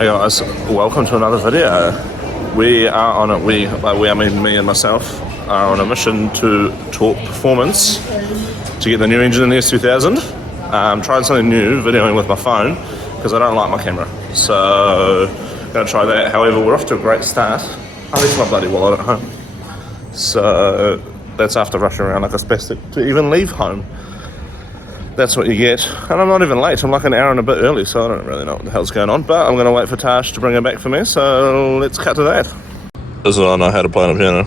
Hey guys, welcome to another video. We are on it. I mean me and myself are on a mission to talk performance to get the new engine in the S2000. Trying something new, videoing with my phone because I don't like my camera. So gonna try that. However, we're off to a great start. I left my bloody wallet at home, so that's after rushing around like a spastic to even leave home. That's what you get. And I'm not even late. I'm like an hour and a bit early, so I don't really know what the hell's going on. But I'm going to wait for Tash to bring her back for me, so let's cut to that. This is what I know how to play on a piano.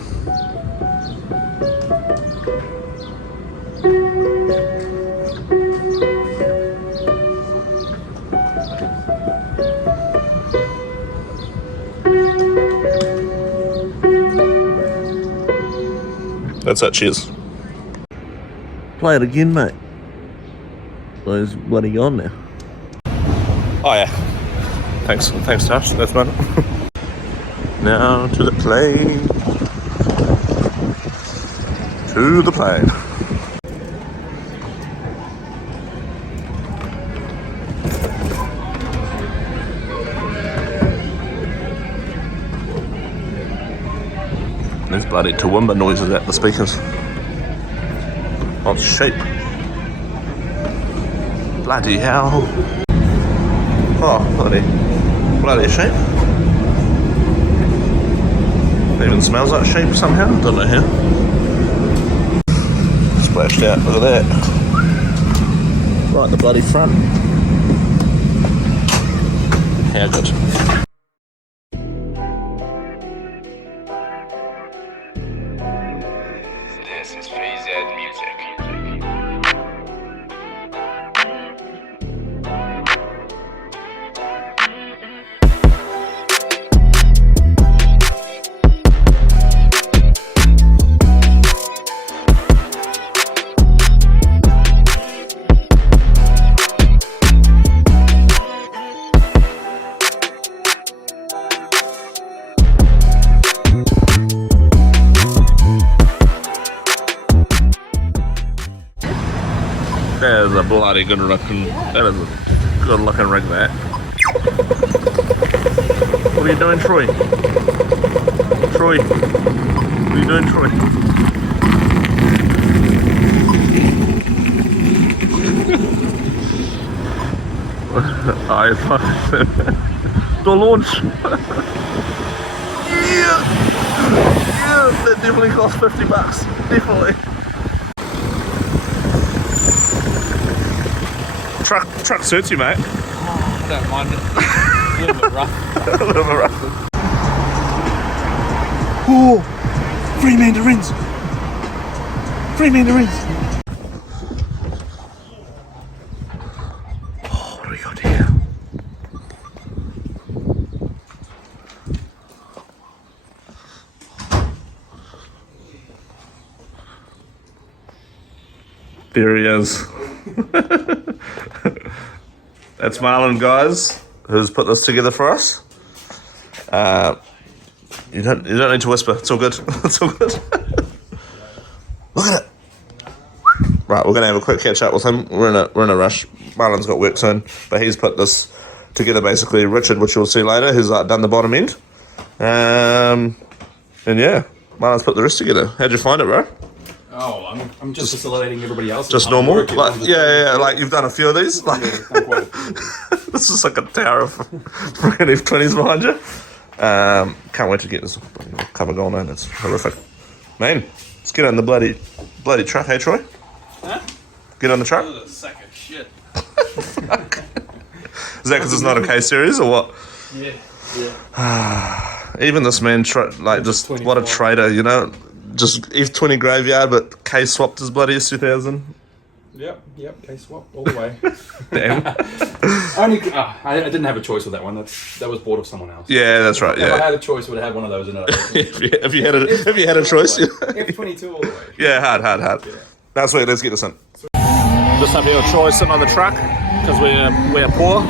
That's it, cheers. Play it again, mate. Those bloody on now. Oh yeah. Thanks Tash, that's fun. Now to the plane. To the plane. There's bloody Toowoomba noises at the speakers. Lots of sheep. Bloody hell. Oh, bloody sheep. It even smells like sheep somehow. Don't know how. Splashed out, look at that. Right in the bloody front. How good. This is FZ Music. That is a bloody good looking, that is a good looking rig, that. What are you doing, Troy? Troy, what are you doing, Troy? The launch. Yeah, that definitely cost $50, definitely. Truck suits you, mate. Oh, I don't mind it. A little bit rough. A little bit rough. Oh, 3 mandarins. 3 mandarins. Oh, what do we got here? There he is. That's Marlon, guys, who's put this together for us. You don't need to whisper. It's all good. It's all good. Look at it. Right, we're gonna have a quick catch up with him. We're in a rush. Marlon's got work soon, but he's put this together basically. Richard, which you'll see later, who's done the bottom end. And yeah, Marlon's put the rest together. How'd you find it, bro? Oh, I'm just facilitating everybody else. Just normal? Like, yeah, like you've done a few of these? Like, Yeah, this is like a tower of freaking F20s behind you. Can't wait to get this cover going, man. It's horrific. Man, let's get on the bloody truck, hey Troy? Huh? Get on the truck? This is a sack of shit. Is that because it's not a K series or what? Yeah. Even this man, just what a traitor, you know? Just F20 graveyard, but K swapped his bloody S2000. Yep, K swap all the way. Damn. I didn't have a choice with that one. That was bought of someone else. Yeah, that's right. If I Yeah. had a choice, would have had one of those in it. if you had a choice. F22 all the way. Yeah, hard. Yeah. That's where. Let's get this in. Just have your Troy sitting on the truck because we're poor.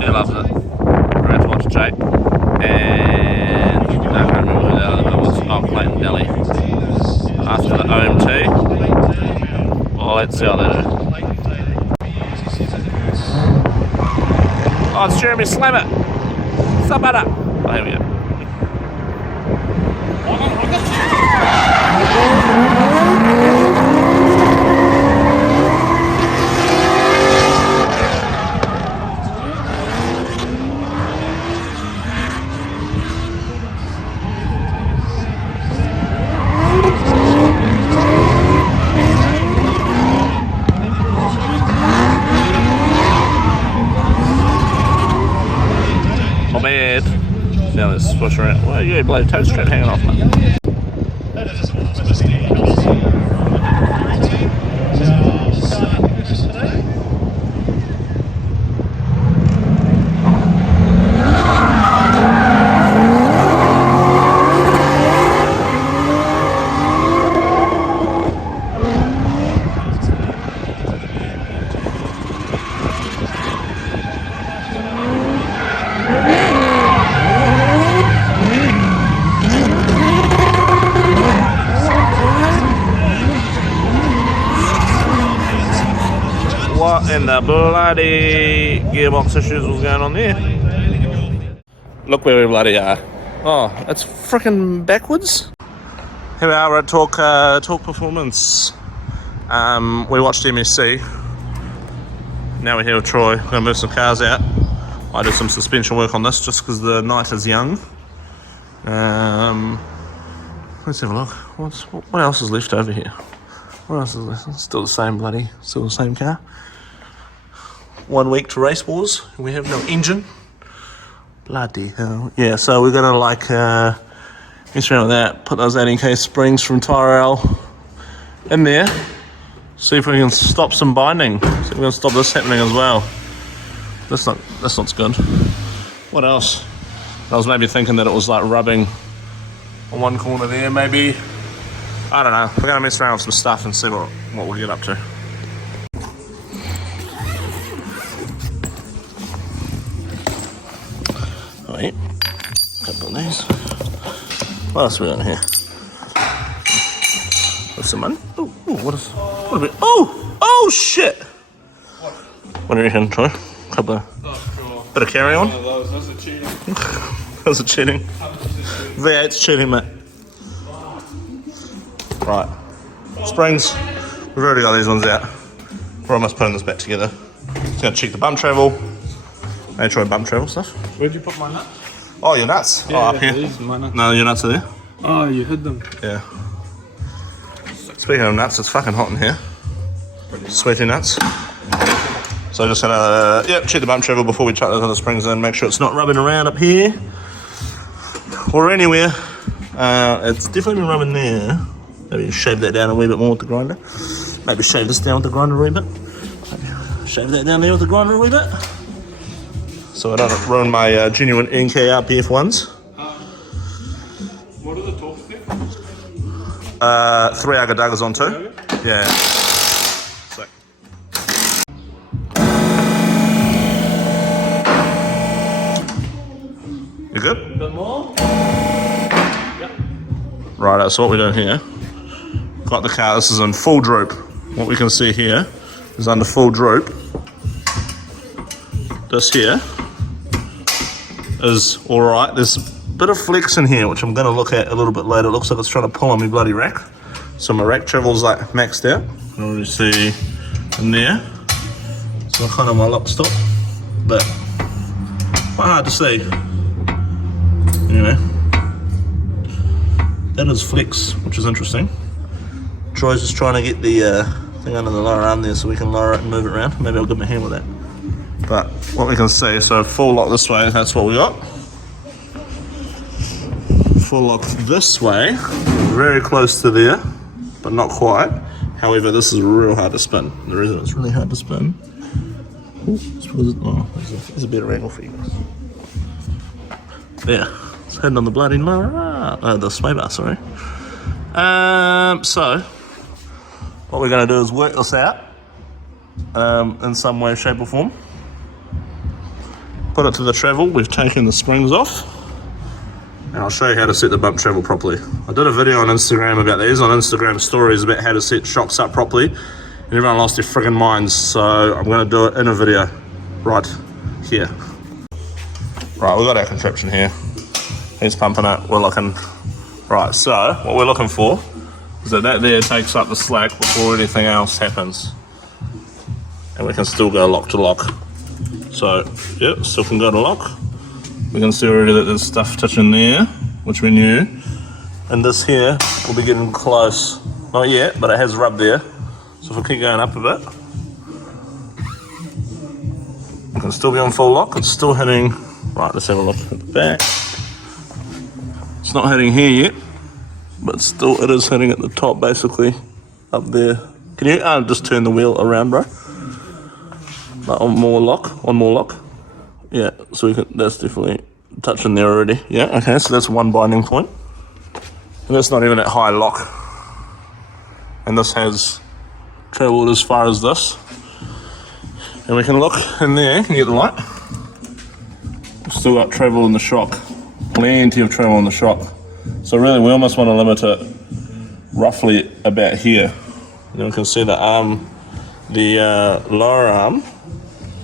He loves it. We're going to watch Jake and I can't remember who the other was. Oh, Clayton Daly. After the OMT. Well, let's see how they do. Oh, it's Jeremy, slam it. Somebody. Oh, here we go. Not bad. Now let's push around. Well, yeah, bloody toad strap hanging off, man. What in the bloody gearbox issues was going on there? Look where we bloody are. Oh, it's freaking backwards. Here we are, we're at Talk Performance. We watched MSC. Now we're here with Troy. We're going to move some cars out. I did some suspension work on this just because the night is young. Let's have a look. What else is left over here? What else is left? Still the same car. 1 week to race wars. We have no engine. Bloody hell. Yeah, so we're gonna mess around with that. Put those 18K springs from Tyrell in there. See if we can stop some binding. See if we can stop this happening as well. This looks good. What else? I was maybe thinking that it was like rubbing on one corner there, maybe. I don't know. We're gonna mess around with some stuff and see what we'll get up to. Wait, a couple of these. What else we got in here? What's some money? What a bit. Oh shit! What do you reckon, Troy? Bit of carry on? Those are cheating. Those are cheating. V8's cheating, mate. Right. Springs. We've already got these ones out. We're almost putting this back together. Just gonna check the bump travel. Hey, Troy, bump travel stuff. Where'd you put my nuts? Oh, your nuts? Yeah, up here. These are my nuts. No, your nuts are there. Oh, you hid them. Yeah. Speaking of nuts, it's fucking hot in here. Sweaty nuts. So just gonna check the bump travel before we chuck those other springs in. Make sure it's not rubbing around up here or anywhere. It's definitely been rubbing there. Maybe shave that down a wee bit more with the grinder. Maybe shave this down with the grinder a wee bit. Maybe shave that down there with the grinder a wee bit. So I don't ruin my genuine NK RPF ones. What are the torque specs? 3 Agadagas on 2. Yeah. So. You good? A bit more? Yep. Right, so what we're doing here, got the car, this is in full droop. What we can see here is under full droop. This here is alright. There's a bit of flex in here, which I'm going to look at a little bit later. It looks like it's trying to pull on my bloody rack. So my rack travel's like maxed out. You can already see in there. So kind of my lock stop, but quite hard to see. Anyway, that is flex, which is interesting. Troy's just trying to get the thing under the lower arm there so we can lower it and move it around. Maybe I'll give him a hand with that. But what we can see, so full lock this way, that's what we got. Full lock this way, very close to there, but not quite. However, this is real hard to spin. The reason it's really hard to spin, there's a better angle for you guys. There, it's heading on the bloody the sway bar, sorry. So, what we're going to do is work this out in some way, shape or form. Put it to the travel, we've taken the springs off, and I'll show you how to set the bump travel properly. I did a video on Instagram about these, on Instagram stories, about how to set shocks up properly, and everyone lost their friggin' minds, so I'm going to do it in a video right here. Right, we've got our contraption here. He's pumping it, we're looking. Right, so what we're looking for is that there takes up the slack before anything else happens. And we can still go lock to lock. So, yeah, still can go to lock. We can see already that there's stuff touching there, which we knew. And this here will be getting close. Not yet, but it has rubbed there. So if we keep going up a bit, we can still be on full lock. It's still hitting, right, let's have a look at the back. It's not hitting here yet, but still it is hitting at the top basically, up there. Can you just turn the wheel around, bro? Like on more lock. Yeah, so we can, that's definitely touching there already. Yeah, okay, so that's one binding point. And that's not even at high lock. And this has travelled as far as this. And we can look in there, can you get the light? We've still got travel in the shock. Plenty of travel in the shock. So really we almost want to limit it roughly about here. And you can see the arm, the lower arm,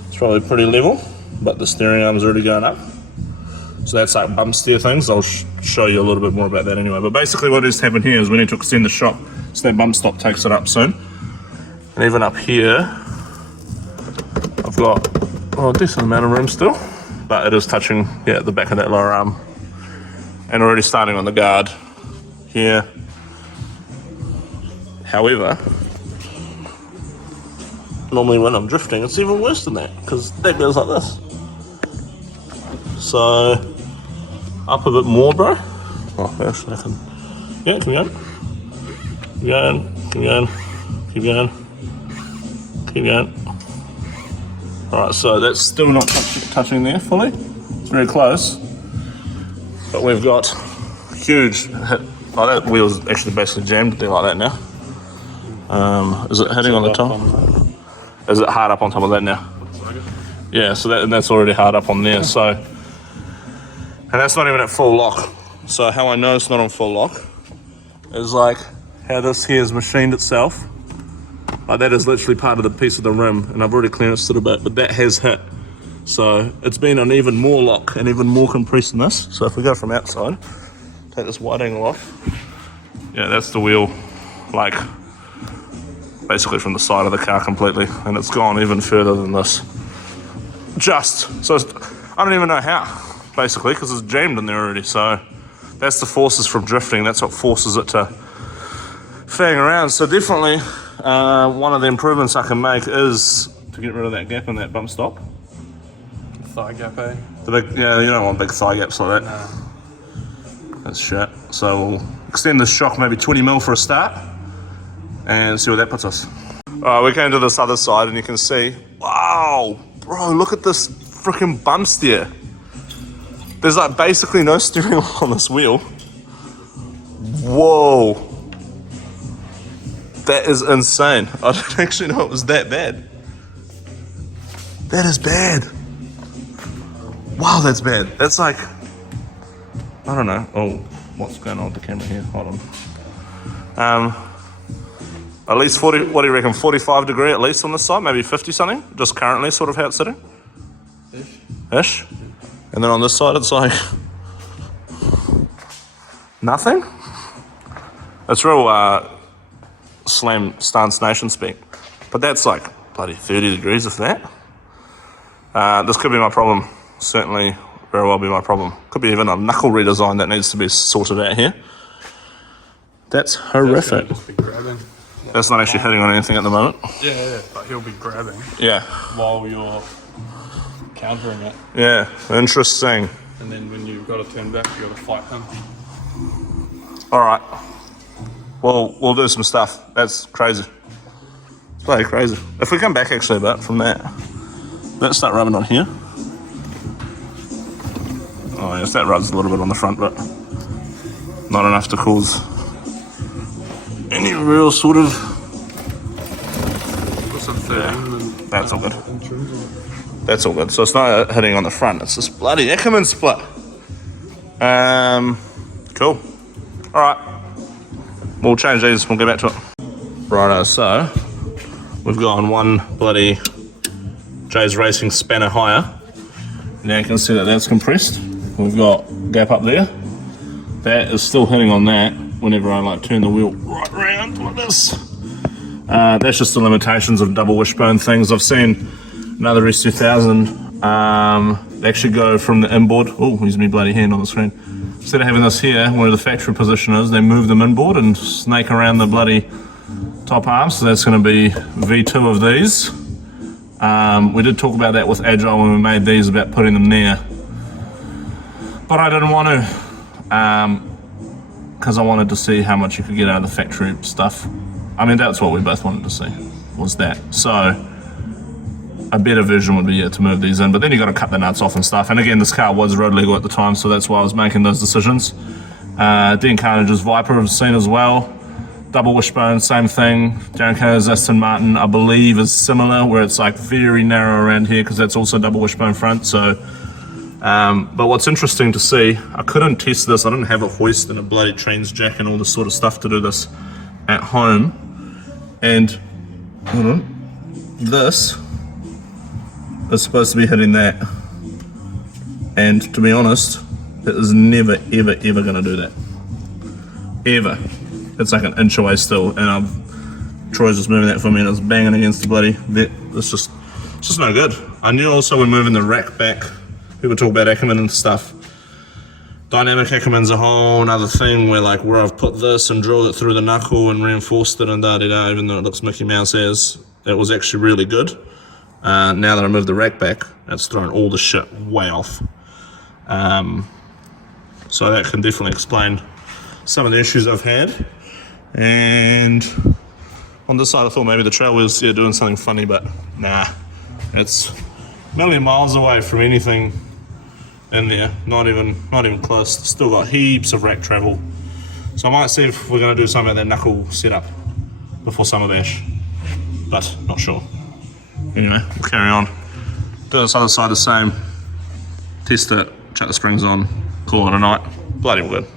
it's probably pretty level, but the steering arm is already going up. So that's like bump steer things. I'll show you a little bit more about that anyway. But basically what has happened here is we need to extend the shock so that bump stop takes it up soon. And even up here, I've got a decent amount of room still, but it is touching the back of that lower arm. And already starting on the guard here. However, normally when I'm drifting, it's even worse than that, because that goes like this. So, up a bit more, bro. Oh, actually I can, yeah, keep going. Keep going, keep going, keep going, keep going. Alright, so that's still not touching there fully. It's very close. But we've got huge hit. Oh, that wheel's actually basically jammed there like that now. Is it hitting on the top? Is it hard up on top of that now? Yeah, so that's already hard up on there. So, and that's not even at full lock. So how I know it's not on full lock is like how this here is machined itself. Like that is literally part of the piece of the rim, and I've already clearanced it a bit, but that has hit. So it's been on even more lock and even more compressed than this. So if we go from outside, take this wide angle off. Yeah, that's the wheel, like basically from the side of the car completely, and it's gone even further than this. So I don't even know how, basically, because it's jammed in there already. So that's the forces from drifting. That's what forces it to fang around. So definitely one of the improvements I can make is to get rid of that gap in that bump stop. Thigh gap, eh? The big, yeah, you don't want big thigh gaps like that. No. That's shit. So we'll extend this shock maybe 20 mil for a start and see where that puts us. Alright, we came to this other side and you can see, wow, bro, look at this freaking bump steer. There's like basically no steering wheel on this wheel. Whoa. That is insane. I didn't actually know it was that bad. That is bad. Wow, that's bad. That's like, I don't know. Oh, what's going on with the camera here? Hold on. At least 40, what do you reckon, 45 degree at least on this side, maybe 50 something, just currently sort of how it's sitting? Ish. And then on this side it's like, nothing? It's real slam stance nation speak. But that's like bloody 30 degrees if that. This could be my problem. Certainly very well be my problem. Could be even a knuckle redesign that needs to be sorted out here. That's horrific. Just be grabbing. That's not actually hitting on anything at the moment. Yeah, but he'll be grabbing. Yeah. While you're countering it. Yeah, interesting. And then when you've got to turn back, you've got to fight him. Alright. Well, we'll do some stuff. That's crazy. It's bloody crazy. If we come back actually a bit from that, let's start rubbing on here. Oh yes, that rubs a little bit on the front, but not enough to cause any real sort of... Yeah, that's all good. That's all good. So it's not hitting on the front, it's this bloody Ackerman split. Cool. Alright. We'll change these, we'll get back to it. Righto, so we've gone one bloody Jay's Racing spanner higher. Now you can see that that's compressed. We've got gap up there. That is still hitting on that whenever I like turn the wheel right round like this. That's just the limitations of double wishbone things. I've seen another S2000 they actually go from the inboard. Oh, here's me bloody hand on the screen. Instead of having this here where the factory position is, they move them inboard and snake around the bloody top arms. So that's going to be V2 of these. We did talk about that with Agile when we made these, about putting them there, but I didn't want to because I wanted to see how much you could get out of the factory stuff. I mean, that's what we both wanted to see, was that. So a better version would be to move these in, but then you got to cut the nuts off and stuff. And again, this car was road legal at the time, so that's why I was making those decisions. Dean Carnage's Viper I've seen as well. Double wishbone, same thing. Janko's Aston Martin, I believe, is similar, where it's like very narrow around here because that's also double wishbone front. So, but what's interesting to see, I couldn't test this. I didn't have a hoist and a bloody trans jack and all this sort of stuff to do this at home. And hold on, this is supposed to be hitting that. And to be honest, it is never, ever, ever going to do that. Ever. It's like an inch away still, and Troy's just moving that for me, and it's banging against the bloody vet. It's just no good. I knew also when moving the rack back, people talk about Ackerman and stuff. Dynamic Ackerman's a whole other thing where I've put this and drilled it through the knuckle and reinforced it and da-da-da, even though it looks Mickey Mouse as, it was actually really good. Now that I moved the rack back, it's thrown all the shit way off. So that can definitely explain some of the issues I've had. And on this side I thought maybe the trail wheel's doing something funny, but nah, it's a million miles away from anything in there, not even close. Still got heaps of rack travel, so I might see if we're going to do something at that knuckle setup before summer bash, but not sure. Anyway, we'll carry on. Do this other side the same, test it, chuck the springs on, call it a night. Bloody good.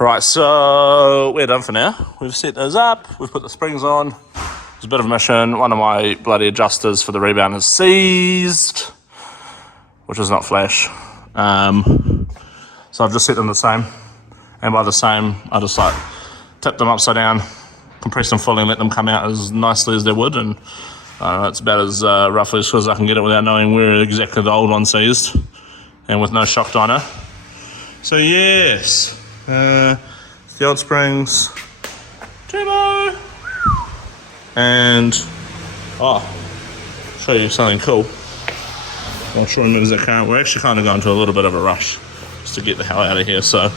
Right, so we're done for now. We've set those up, we've put the springs on. It's a bit of a mission. One of my bloody adjusters for the rebound is seized, which is not flash. So I've just set them the same. And by the same, I just tip them upside down, compress them fully and let them come out as nicely as they would. And it's about as roughly as I can get it without knowing where exactly the old one seized and with no shock dyno. So yes. The old springs, turbo, and show you something cool. I'll show you as I can. We're actually kind of going to a little bit of a rush just to get the hell out of here, so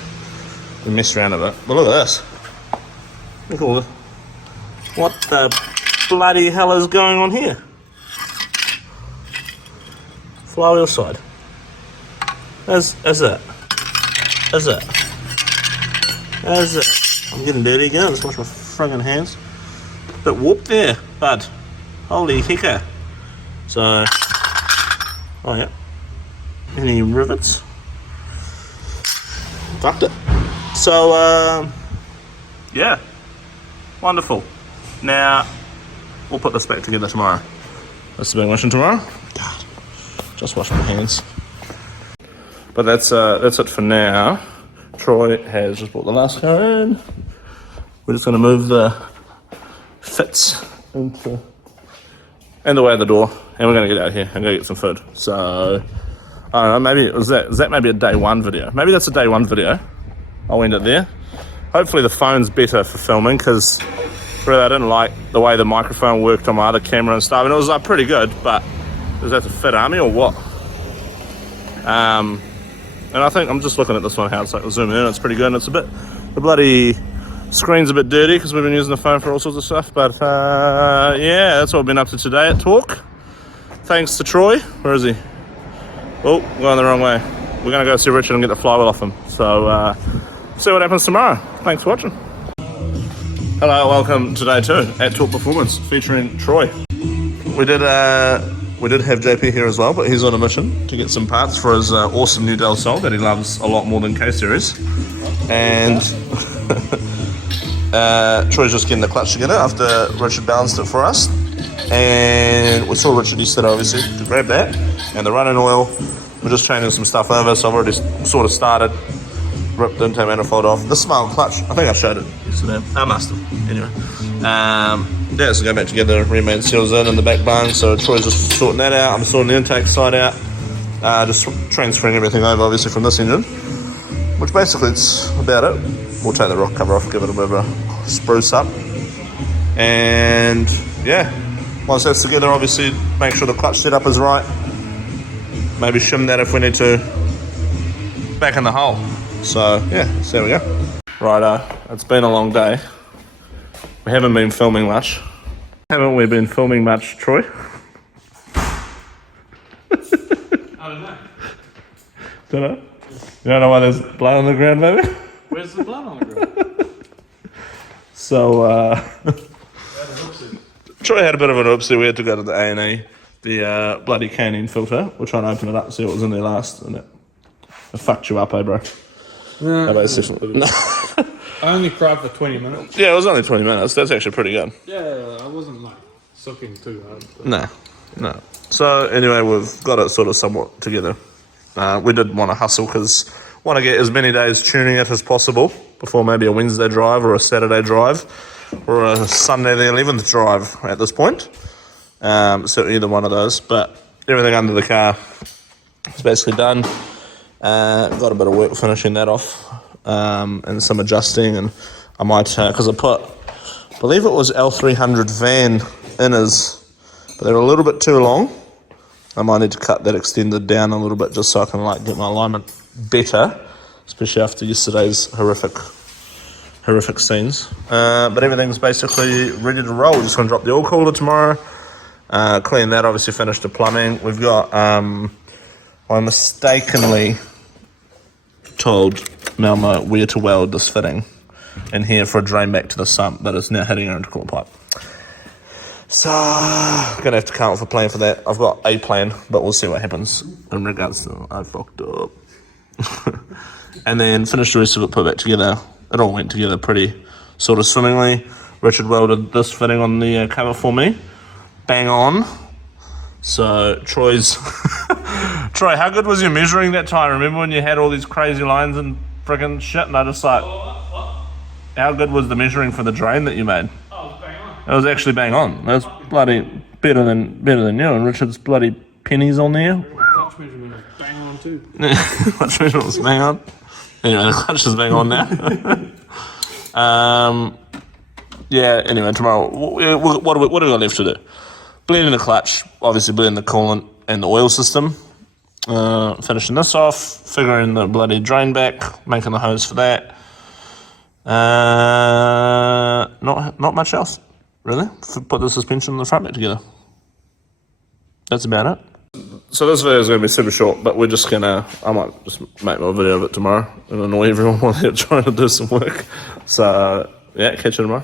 we messed around a bit. But look at this. Look at all this. What the bloody hell is going on here? Flywheel side. Is it? How's it? I'm getting dirty again. Just wash my friggin' hands. Bit warped there, bud. Holy hecker. So, oh yeah. Any rivets? Fucked it. So, yeah. Wonderful. Now, we'll put this back together tomorrow. That's the big mission tomorrow. God, just wash my hands. But that's it for now. Troy has just brought the last car in. We're just going to move the fits into and the way of the door, and we're going to get out here and go get some food. So I don't know, maybe is that maybe a day one video? Maybe that's a day one video. I'll end it there. Hopefully the phone's better for filming, because really I didn't like the way the microphone worked on my other camera and stuff, and it was pretty good, but does that to fit army or what? And I think I'm just looking at this one, how it's zooming in, it's pretty good, and it's a bit, the bloody screen's a bit dirty because we've been using the phone for all sorts of stuff, but yeah, that's what we've been up to today at Talk. Thanks to Troy. Where is he? Oh, going the wrong way. We're going to go see Richard and get the flywheel off him, so see what happens tomorrow. Thanks for watching. Hello, welcome to day 2 at Talk Performance featuring Troy. We did have JP here as well, but he's on a mission to get some parts for his awesome new Del Sol that he loves a lot more than K-Series. And Troy's just getting the clutch together after Richard balanced it for us. And we saw Richard yesterday, obviously, to grab that. And the running oil, we're just changing some stuff over, so I've already sort of started. Ripped the intake manifold off. The smile clutch, I think I showed it yesterday. I must have, anyway. Yeah, so go back together, remade seals in the back bung, so Troy's just sorting that out. I'm sorting the intake side out. Just transferring everything over, obviously, from this engine, which basically it's about it. We'll take the rock cover off, give it a bit of a spruce up. And yeah, once that's together, obviously, make sure the clutch setup is right. Maybe shim that if we need to. Back in the hole. So yeah, so there we go. Righto, it's been a long day. We haven't been filming much. Haven't we been filming much, Troy? I don't know. Don't know? You don't know why there's blood on the ground, baby? Where's the blood on the ground? So, Troy had a bit of an oopsie. We had to go to the A&E. The bloody canine filter. We're trying to open it up, see what was in there last, and it fucked you up, bro. No, No. I only cried for 20 minutes. Yeah, it was only 20 minutes. That's actually pretty good. Yeah, I wasn't like sucking too hard. No. So anyway, we've got it sort of somewhat together. We did want to hustle because want to get as many days tuning it as possible before maybe a Wednesday drive or a Saturday drive or a Sunday the 11th drive at this point. So either one of those. But everything under the car is basically done. Got a bit of work finishing that off and some adjusting, and I might, because I believe it was L300 van inners, but they're a little bit too long. I might need to cut that extended down a little bit just so I can like get my alignment better, especially after yesterday's horrific scenes. But everything's basically ready to roll. We're just going to drop the oil cooler tomorrow, clean that, obviously finish the plumbing. We've got, I mistakenly told Malmo where to weld this fitting in here for a drain back to the sump, but it's now hitting our intercooler pipe. So, gonna have to come up with a plan for that. I've got a plan, but we'll see what happens in regards to I fucked up. And then finish the rest of it, put it back together. It all went together pretty sort of swimmingly. Richard welded this fitting on the cover for me. Bang on. So Troy's Troy, how good was your measuring that time? Remember when you had all these crazy lines and friggin' shit, and I just like, how good was the measuring for the drain that you made? Oh, it was bang on. It was actually bang on. That's bloody better than you. And Richard's bloody pennies on there. Clutch measurement was bang on too. Clutch measurement was bang on. Anyway, the clutch is bang on now. Yeah. Anyway, tomorrow, what do we got left to do? Blending the clutch, obviously blending the coolant and the oil system. Finishing this off, figuring the bloody drain back, making the hose for that. Not much else, really. Put the suspension and the front back together. That's about it. So this video is going to be super short, but we're just gonna, I might just make my video of it tomorrow and annoy everyone while they're trying to do some work. So yeah, catch you tomorrow.